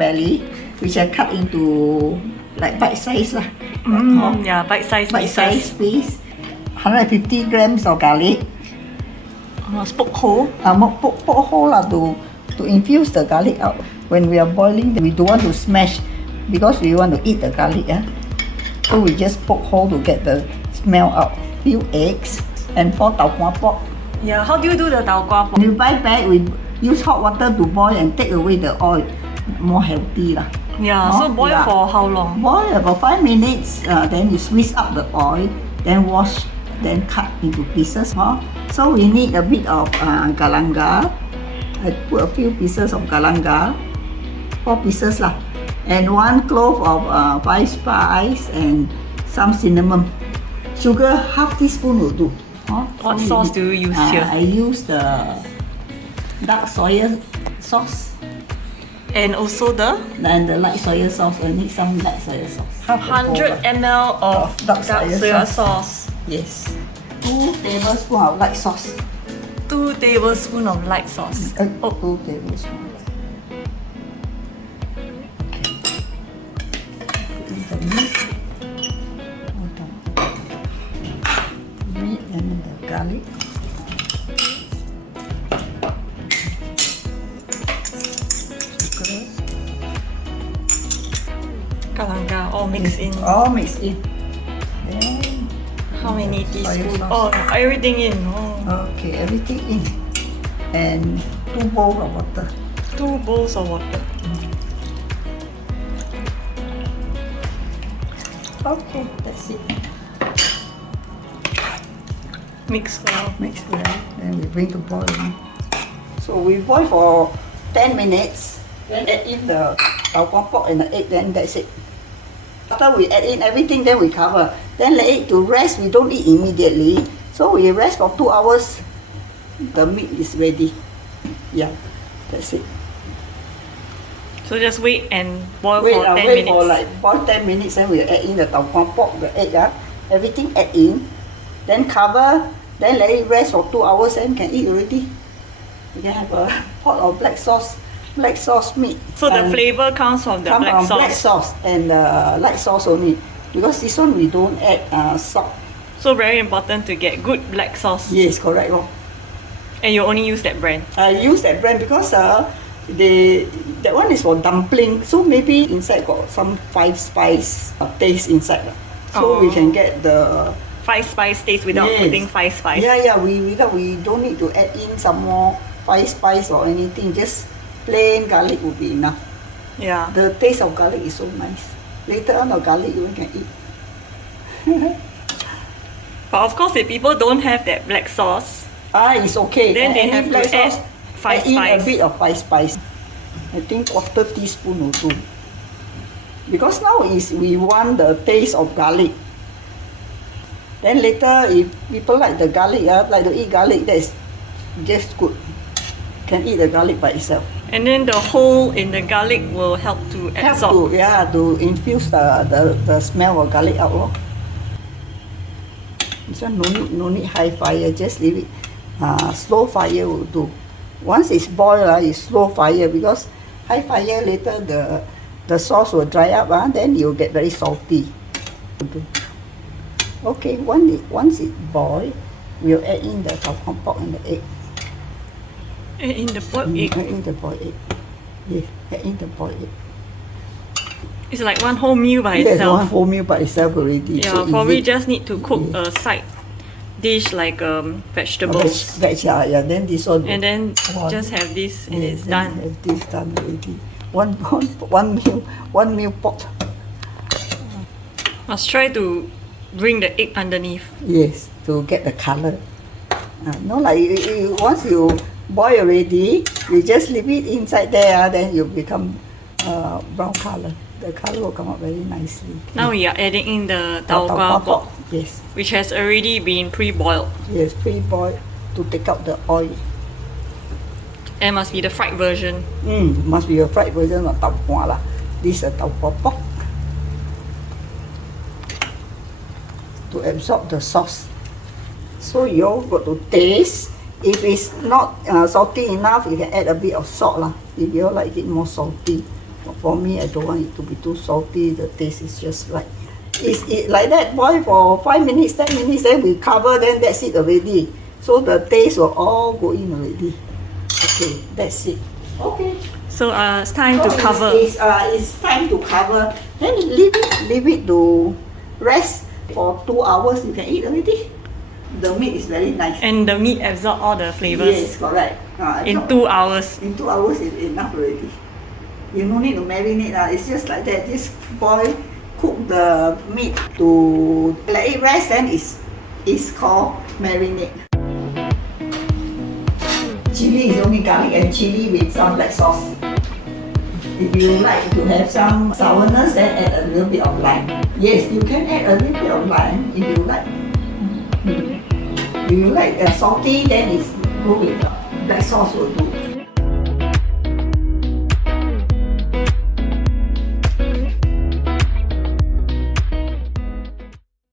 belly, which I cut into like bite size lah. Yeah, bite-sized Bite-sized piece. 150 grams of garlic. Poke hole. Poke hole lah to infuse the garlic out. When we are boiling, we don't want to smash because we want to eat the garlic. So we just poke hole to get the smell out. Few eggs and 4 tau kwa pork. Yeah, how do you do the tau kwa pork? When you buy back, we use hot water to boil and take away the oil. More healthy lah. Yeah, so boil for how long? Boil about 5 minutes. Then you squeeze out the oil. Then wash. Then cut into pieces. So we need a bit of galangal. I put a few pieces of galangal. 4 pieces lah. And 1 clove of 5 spice and some cinnamon. Sugar, half teaspoon will do. What sauce do you use here? I use the dark soya sauce. And also the light soya sauce. I need some light soya sauce. 100 ml of dark soya sauce. Yes. 2 tablespoons of light sauce. 2 tablespoons of light sauce. 2 tablespoons. Meat and the garlic. Galangal all mixed in. All mixed in. Then How many teaspoons? sauce. Oh, everything in. Oh. Okay, everything in. And 2 bowls of water. 2 bowls of water. Okay, that's it. Mix well. Mix well. Then we bring to boil. So we boil for 10 minutes. Then add in the tau kwa pork and the egg. Then that's it. After we add in everything, then we cover. Then let it to rest. We don't eat immediately. So we rest for 2 hours. The meat is ready. Yeah, that's it. So just wait and boil for 10 wait minutes. for like boil 10 minutes. Then we add in the tau kwa pork, the egg. Everything add in. Then cover. Then let it rest for 2 hours. Then can eat already. You can have a pot of black sauce meat. So the flavor comes from the black sauce. Black sauce and light sauce only. Because this one we don't add salt. So very important to get good black sauce. Yes, correct. And you only use that brand. I use that brand because that one is for dumpling. So maybe inside got some 5 spice taste inside. So we can get the 5 spice taste without putting 5 spice. Yeah. We don't need to add in some more 5 spice or anything. Just plain garlic would be enough. Yeah. The taste of garlic is so nice. Later on, the garlic you can eat. But of course, if people don't have that black sauce, it's okay. then they have to add 5 in spice. a bit of 5 spice. I think 1/4 teaspoon or 2. Because now we want the taste of garlic. Then later, if people like the garlic, like to eat garlic, that is just good. Can eat the garlic by itself. And then the hole in the garlic will help to absorb. To infuse the smell of garlic out. This one no need high fire, just leave it. Slow fire will do. Once it's boiled, it's slow fire because high fire later the sauce will dry up. Then you'll get very salty. Okay, once it boils, we'll add in the tau kwa pork and the egg. Add in the boiled egg. Add in the boiled egg. Yes, add in the boiled egg. It's like one whole meal by Yes, itself. one whole meal by itself already. Yeah, so probably easy. just need to cook a side dish like vegetables. Yeah. Then this one. And then just have this and it's then done. Have this done already. One meal pot. Must try to bring the egg underneath. Yes, to get the color. No, like once you boil already, you just leave it inside there. Then you become brown color. The color will come out very nicely. Now we are adding in the tau kwa pork, Yes. which has already been pre-boiled. Yes, pre-boiled to take out the oil. And must be the fried version. Must be a fried version of tau kwa lah. This is tau kwa pork. To absorb the sauce. So you all got to taste. If it's not salty enough, you can add a bit of salt lah. If you all like it more salty. For me, I don't want it to be too salty. The taste is just right. It's like that, boil for 5 minutes, 10 minutes, then we cover, then that's it already. So the taste will all go in already. Okay, that's it. Okay. So it's time to cover. It's time to cover. Then leave it to rest for 2 hours. You can eat already. The meat is very nice. And the meat absorb all the flavors. Yes, correct. In 2 hours. In 2 hours is enough already. You no need to marinate. It's just like that. Just boil, cook the meat to let it rest, then it's called marinate. Chili is only garlic and chili with some black sauce. If you like to have some sourness, then add a little bit of lime. Yes, you can add a little bit of lime if you like. If you like salty, then it's go with black sauce will do.